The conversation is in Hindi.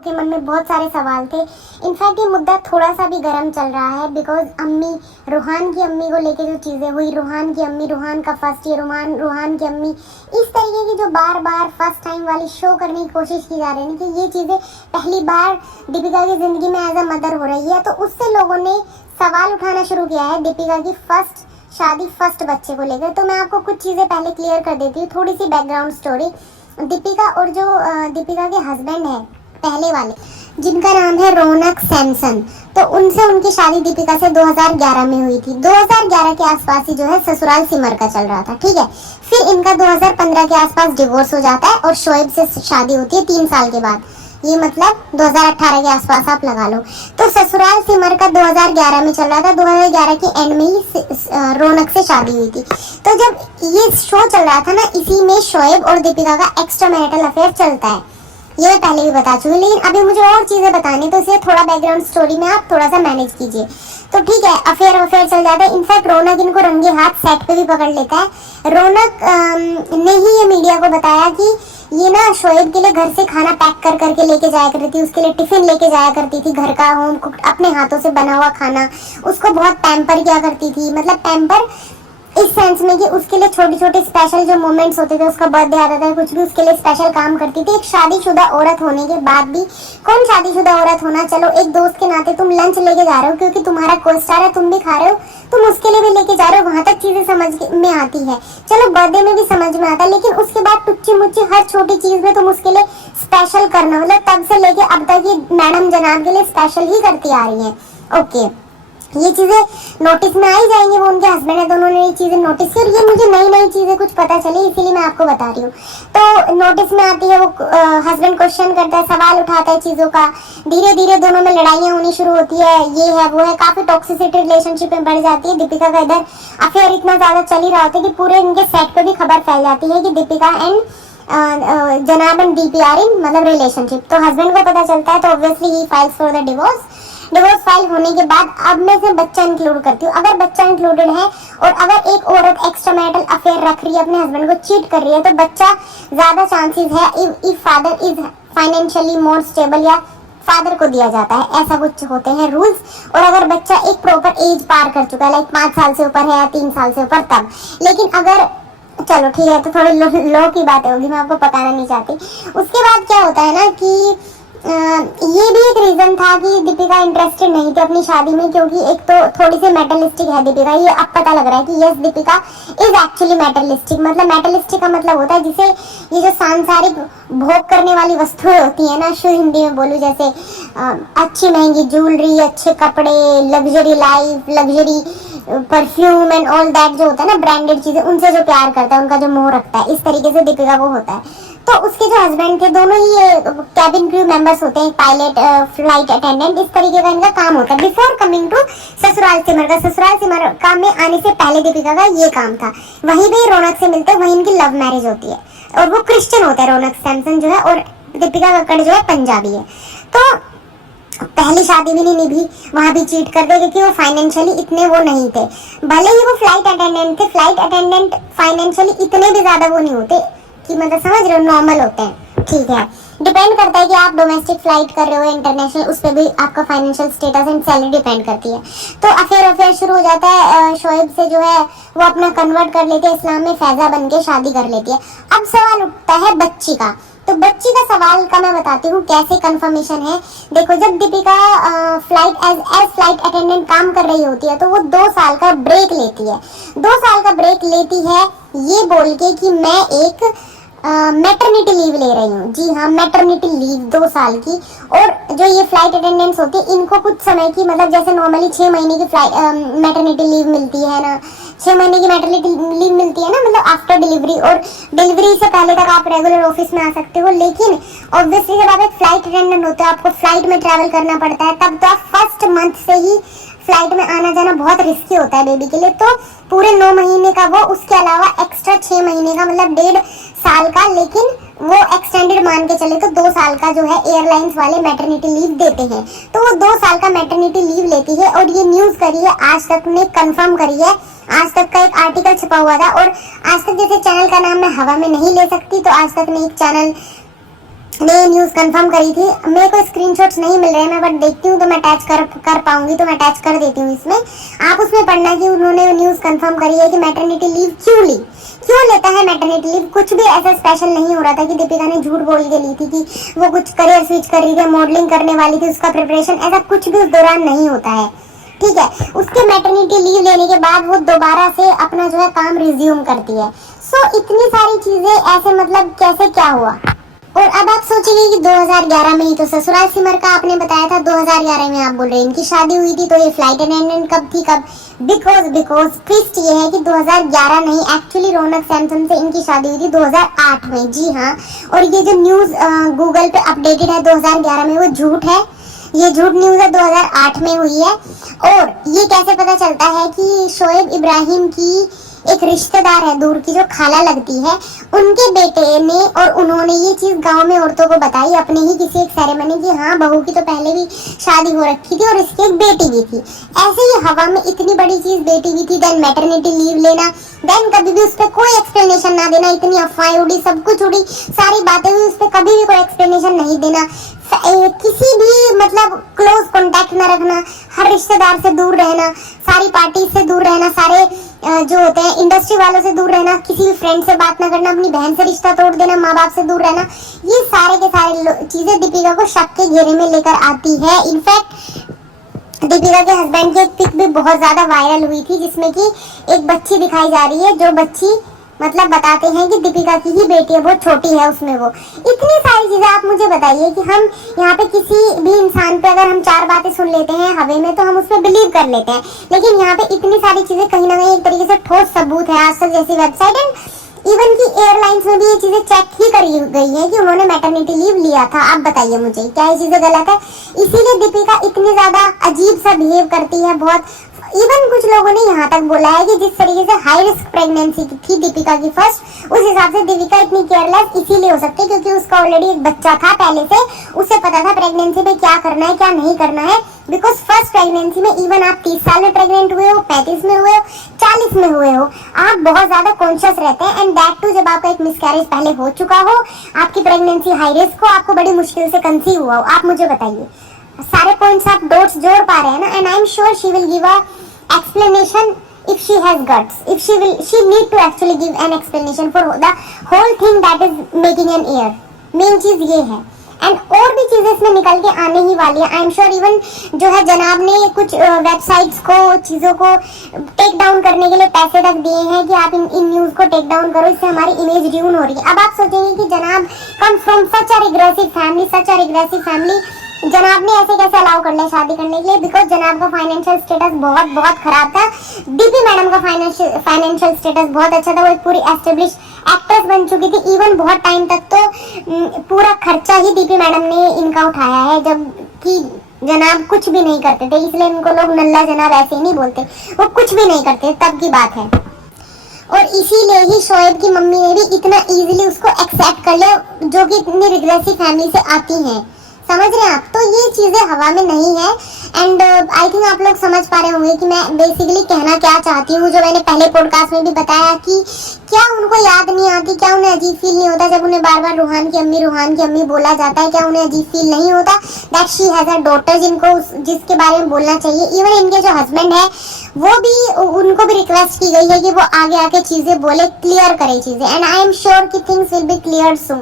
के मन में बहुत सारे सवाल थे। इनफैक्ट ये मुद्दा थोड़ा सा भी गर्म चल रहा है बिकॉज अम्मी रूहान की अम्मी को लेके जो चीज़ें हुई, रूहान की अम्मी, रूहान का फर्स्ट ईयर, रूहान की अम्मी, इस तरीके की जो बार बार फर्स्ट टाइम वाली शो करने की कोशिश की जा रही है कि ये चीज़ें पहली बार दीपिका की ज़िंदगी में एज अ मदर हो रही है, तो उससे लोगों ने सवाल उठाना शुरू किया है दीपिका की फर्स्ट शादी, फर्स्ट बच्चे को लेकर। तो मैं आपको कुछ चीज़ें पहले क्लियर कर देती हूँ, थोड़ी सी बैकग्राउंड स्टोरी। दीपिका और जो दीपिका के हस्बैंड है पहले वाले, जिनका नाम है रौनक सैमसन, तो उनसे उनकी शादी दीपिका से 2011 में हुई थी। 2011 के आसपास ही जो है ससुराल सिमर का चल रहा था, ठीक है। फिर इनका 2015 के आसपास डिवोर्स हो जाता है और शोएब से शादी होती है 3 साल के बाद, ये मतलब 2018 के आसपास आप लगा लो। तो ससुराल सिमर का 2011 में चल रहा था, 2011 के एंड में ही रौनक से शादी हुई थी। तो जब ये शो चल रहा था ना, इसी में शोएब और दीपिका का एक्स्ट्रा मैरिटल अफेयर चलता है, ये मैं पहले भी बता चुकी, लेकिन अभी मुझे और चीज़ें बतानी, तो इसलिए थोड़ा बैकग्राउंड स्टोरी में आप थोड़ा सा मैनेज कीजिए। तो ठीक है, अफेयर चल जाता है। इनफैक्ट रौनक इनको रंगे हाथ सेट पे भी पकड़ लेता है। रौनक ने ही ये मीडिया को बताया कि ये ना शोएब के लिए घर से खाना पैक कर करके लेके जाया करती थी, उसके लिए टिफिन लेके जाया करती थी, घर का होम कुक्ड अपने हाथों से बना हुआ खाना, उसको बहुत पैम्पर किया करती थी। मतलब पैम्पर इस सेंस में कि उसके लिए छोटे छोटे स्पेशल जो मोमेंट्स होते थे, उसका बर्थडे आता था, कुछ भी उसके लिए स्पेशल काम करती थी। एक शादीशुदा औरत होने के बाद भी, कौन शादीशुदा औरत होना, चलो एक दोस्त के नाते तुम लंच लेके जा रहे हो क्योंकि तुम्हारा को-स्टार है, तुम भी खा रहे हो, तुम उसके लिए भी लेके जा रहे हो, वहां तक चीजें समझ में आती है। चलो बर्थडे में भी समझ में आता है, लेकिन उसके बाद टुच्ची मुच्ची हर छोटी चीज में तुम उसके लिए स्पेशल करना, मतलब तब से लेके अब तक ये मैडम जनाब के लिए स्पेशल ही करती आ रही है। ओके, ये चीज़ें नोटिस में आई जाएंगी, वो उनके हस्बैंड है तो उन्होंने ये चीज़ें नोटिस की, और ये मुझे नई नई चीज़ें कुछ पता चली, इसीलिए मैं आपको बता रही हूँ। तो नोटिस में आती है, वो हस्बैंड क्वेश्चन करता है, सवाल उठाता है चीज़ों का, धीरे धीरे दोनों में लड़ाइयाँ होनी शुरू होती है, ये है वो है, काफ़ी टॉक्सिसिटी रिलेशनशिप में बढ़ जाती है। दीपिका का इधर अफेयर इतना ज़्यादा चल ही रहा होता है कि पूरे इनके सेट पर भी खबर फैल जाती है कि दीपिका एंड जनाब एंड डीपी आर इन मतलब रिलेशनशिप। तो हस्बैंड को पता चलता है, तो obviously he files for the divorce. Divorce file होने के बाद अब मैं से बच्चा इंक्लूड करती हूँ। अगर बच्चा इंक्लूडेड है और अगर एक औरत एक्स्ट्रा मैरिटल अफेयर रख रही है, अपने हस्बैंड को चीट कर रही है, तो बच्चा ज्यादा चांसेस है if father is financially more stable या फादर को दिया जाता है, ऐसा कुछ होते हैं रूल्स। और अगर बच्चा एक प्रॉपर एज पार कर चुका है, लाइक 5 साल से ऊपर है या 3 साल से ऊपर, तब। लेकिन अगर चलो ठीक है, तो थोड़ी लो की बातें होगी, मैं आपको बताना नहीं चाहती। उसके बाद क्या होता है ना कि ये भी एक रीजन था कि दीपिका इंटरेस्टेड नहीं थी अपनी शादी में, क्योंकि एक तो थोड़ी सी मेटलिस्टिक है दीपिका। ये अब पता लग रहा है कि यस, दीपिका इज एक्चुअली मेटलिस्टिक। मतलब मेटलिस्टिक का मतलब होता है जिसे ये जो सांसारिक भोग करने वाली वस्तुएं होती है ना, शुद्ध हिंदी में बोलूं, जैसे अच्छी महंगी ज्वेलरी, अच्छे कपड़े, luxury life, luxury perfume and all that, जो होता है ना ब्रांडेड चीजें, उनसे जो प्यार करता है, उनका जो मोह रखता है, इस तरीके से दीपिका को होता है। तो उसके जो हस्बैंड थे, दोनों ही कैबिन क्रू मेंबर्स होते हैं, पायलट, फ्लाइट अटेंडेंट, इस तरीके का इनका काम होता है। Before coming to Sasural Simar का, ससुराल सिमर का में आने से पहले दीपिका का ये काम था। वहीं पे रौनक से मिलते, वहीं इनकी लव मैरिज होती है, और वो क्रिश्चियन होता है रौनक सैमसन जो है, और दीपिका कक्कड़ जो है पंजाबी है। तो पहली शादी भी नहीं निभी, वहां भी चीट कर दे, क्योंकि वो फाइनेंशियली इतने वो नहीं थे। भले ही वो फ्लाइट अटेंडेंट थे, फ्लाइट अटेंडेंट फाइनेंशियली इतने भी ज्यादा वो नहीं होते कि मतलब समझ रहे हो, नॉर्मल होते हैं, ठीक है। डिपेंड करता है कि आप डोमेस्टिक फ्लाइट कर रहे हो, इंटरनेशनल, उस पर भी आपका financial status and salary depend करती है। तो अफेयर शुरू हो जाता है। शोएब से जो है वो अपना कन्वर्ट कर लेते हैं इस्लाम में, फैजा बन के शादी कर लेती है। अब सवाल उठता है बच्ची का। तो बच्ची का सवाल का मैं बताती हूँ कैसे कंफर्मेशन है। देखो, जब दीपिका एज फ्लाइट अटेंडेंट काम कर रही होती है, तो वो 2 साल का ब्रेक लेती है। 2 साल का ब्रेक लेती है ये बोल के कि मैं एक मैटरनिटी लीव ले रही हूँ। जी हाँ, मैटरनिटी लीव 2 साल की। और जो ये फ्लाइट अटेंडेंट्स होती है, इनको कुछ समय की, मतलब जैसे नॉर्मली 6 महीने की मैटरनिटी लीव मिलती है ना, 6 महीने की मैटरनिटी लीव मिलती है ना, मतलब आफ्टर डिलीवरी, और डिलीवरी से पहले तक आप रेगुलर ऑफिस में आ सकते हो। लेकिन ऑब्वियसली जब आप एक फ्लाइट अटेंडेंट होते हो, आपको फ्लाइट में ट्रैवल करना पड़ता है, तब तो आप फर्स्ट मंथ से ही फ्लाइट में आना जाना बहुत रिस्की होता है बेबी के लिए। तो पूरे 9 महीने का वो, उसके अलावा एक्स्ट्रा 6 महीने का, मतलब 1.5 साल का, लेकिन वो एक्सटेंडेड मान के चले तो 2 साल का जो है एयरलाइंस वाले मैटरनिटी लीव देते हैं। तो वो 2 साल का मैटरनिटी लीव लेती है, और ये न्यूज करी है, आज तक ने कंफर्म करी है। आज तक का एक आर्टिकल छपा हुआ था, और आज तक जैसे चैनल का नाम मैं हवा में नहीं ले सकती, तो आज तक ने एक चैनल ने न्यूज़ कंफर्म करी थी। मेरे को स्क्रीनशॉट्स नहीं मिल रहे हैं, मैं बट देखती हूँ तो मैं अटैच कर पाऊंगी तो मैं अटैच कर देती हूँ इसमें। आप उसमें पढ़ना कि उन्होंने न्यूज़ कंफर्म करी है कि मैटरनिटी लीव क्यों लेता है मैटरनिटी लीव। कुछ भी ऐसा स्पेशल नहीं हो रहा था कि दीपिका ने झूठ बोल के ली थी कि वो कुछ करियर स्विच कर रही थी, मॉडलिंग करने वाली थी, उसका प्रिपरेशन, ऐसा कुछ भी उस दौरान नहीं होता है, ठीक है। उसके मैटरनिटी लीव लेने के बाद वो दोबारा से अपना जो है काम रिज्यूम करती है। सो इतनी सारी चीजें ऐसे मतलब कैसे क्या हुआ। और अब आप सोचेंगे कि 2011 में ही तो ससुराल सिमर का आपने बताया था, 2011 में आप बोल रहे हैं इनकी शादी हुई थी, तो ये फ्लाइट अटेंडेंट कब थी कब। बिकॉज ट्विस्ट ये है कि 2011 नहीं, एक्चुअली रौनक सैमसन से इनकी शादी हुई थी 2008 में, जी हाँ। और ये जो न्यूज़ गूगल पे अपडेटेड है 2011 में, वो झूठ है, ये झूठ न्यूज़ है, 2008 में हुई है। और ये कैसे पता चलता है कि शोएब इब्राहिम की एक रिश्तेदार है दूर की जो खाला लगती है, उनके बेटे ने और उन्होंने ये चीज गांव में औरतों को बताई अपने ही किसी एक सेरेमनी की, हाँ बहू की तो पहले भी शादी हो रखी थी और इसकी एक बेटी भी थी। ऐसे ही हवा में इतनी बड़ी चीज बेटी भी थी, देन मैटरनिटी लीव लेना, देन कभी भी उस पर कोई एक्सप्लेनेशन ना देना, इतनी अफवाहें उड़ी, सब कुछ उड़ी, सारी बातें हुई, उस पर कभी भी कोई एक्सप्लेनेशन नहीं देना, किसी भी मतलब क्लोज कांटेक्ट ना रखना, हर रिश्तेदार से दूर रहना, सारी पार्टी से दूर रहना, सारे जो होते हैं इंडस्ट्री वालों से दूर रहना, किसी भी फ्रेंड से बात ना करना, अपनी बहन से रिश्ता तोड़ देना, माँ बाप से दूर रहना, ये सारे के सारे चीजें दीपिका को शक के घेरे में लेकर आती है। इनफैक्ट दीपिका के हस्बैंड की एक पिक भी बहुत ज्यादा वायरल हुई थी जिसमें कि एक बच्ची दिखाई जा रही है, जो बच्ची मतलब बताते हैं कि दीपिका की ही बेटी है, बहुत छोटी है उसमें वो। इतनी सारी चीजें आप मुझे बताइए कि हम यहाँ पे किसी भी इंसान पे अगर हम 4 बातें सुन लेते हैं हवे में तो हम उसमें बिलीव कर लेते हैं, लेकिन यहाँ पे इतनी सारी चीजें कहीं ना कहीं एक तरीके से ठोस सबूत है, आज तक जैसी वेबसाइट एंड इवन की एयरलाइंस में भी ये चीजें चेक ही करी गई है कि उन्होंने मैटरनिटी लीव लिया था। आप बताइए मुझे क्या ये चीजें गलत है? इसीलिए दीपिका इतनी ज्यादा अजीब सा बिहेव करती है बहुत। इवन कुछ लोगों ने यहाँ तक बोला है कि जिस तरीके से हाई रिस्क प्रेगनेंसी थी दीपिका की फर्स्ट, उस हिसाब से दीपिका इतनी केयरलेस इसीलिए हो सकती है क्योंकि उसका ऑलरेडी एक बच्चा था पहले से, उसे पता था प्रेगनेंसी में क्या करना है क्या नहीं करना है। बिकॉज फर्स्ट प्रेगनेंसी में इवन आप 30 साल में प्रेग्नेंट हुए हो, 35 में हुए हो, 40 में हुए हो, आप बहुत ज्यादा कॉन्शियस रहते हैं एंड दैट टू जब आपका एक मिसकैरेज पहले हो चुका हो, आपकी प्रेगनेंसी हाई रिस्क हो, आपको बड़ी मुश्किल से कंसीव हुआ हो। आप मुझे बताइए, सारे पॉइंट्स आप डॉट्स जोड़ पा रहे हैं ना? And I am sure she will give a explanation if she has guts, if she need to actually give an explanation for the whole thing that is making an air। Main चीज ये है एंड और भी चीजें इसमें निकल के आने ही वाली है। आई एम श्योर इवन जो है जनाब ने कुछ वेबसाइट्स को चीजों को टेक डाउन करने के लिए पैसे तक दिए हैं कि आप इन न्यूज को टेक डाउन करो, इससे हमारी इमेज ड्यून हो रही है। अब आप सोचेंगे कि जनाब come from such a regressive family, जनाब ने ऐसे कैसे अलाउ कर लिया शादी करने के लिए? बिकॉज जनाब का फाइनेंशियल स्टेटस बहुत खराब था। डीपी मैडम का फाइनेंशियल स्टेटस बहुत अच्छा था, वो एक पूरी एस्टेब्लिश एक्ट्रेस बन चुकी थी। इवन बहुत टाइम तक तो पूरा खर्चा ही डीपी मैडम ने इनका उठाया है, जबकि जनाब कुछ भी नहीं करते थे, इसलिए इनको लोग नल्ला जनाब ऐसे ही नहीं बोलते, वो कुछ भी नहीं करते तब की बात है। और इसीलिए ही शोएब की मम्मी ने भी इतना इजीली उसको एक्सेप्ट कर लिया, जो कि इतनी रिग्रेसिव फैमिली से आती हैं। समझ रहे हैं आप? तो ये चीजें हवा में नहीं है एंड आई थिंक आप लोग समझ पा रहे होंगे कि मैं बेसिकली कहना क्या चाहती हूँ। जो मैंने पहले पॉडकास्ट में भी बताया कि क्या उनको याद नहीं आती, क्या उन्हें अजीब फील नहीं होता जब उन्हें बार बार रूहान की अम्मी बोला जाता है? क्या उन्हें अजीब फील नहीं होता that she has a daughter जिसके बारे में बोलना चाहिए? इवन इनके जो हस्बैंड है वो भी, उनको भी रिक्वेस्ट की गई है कि वो आगे आके चीजें बोले, क्लियर करे चीजें एंड आई एम श्योर कि things will be clear soon.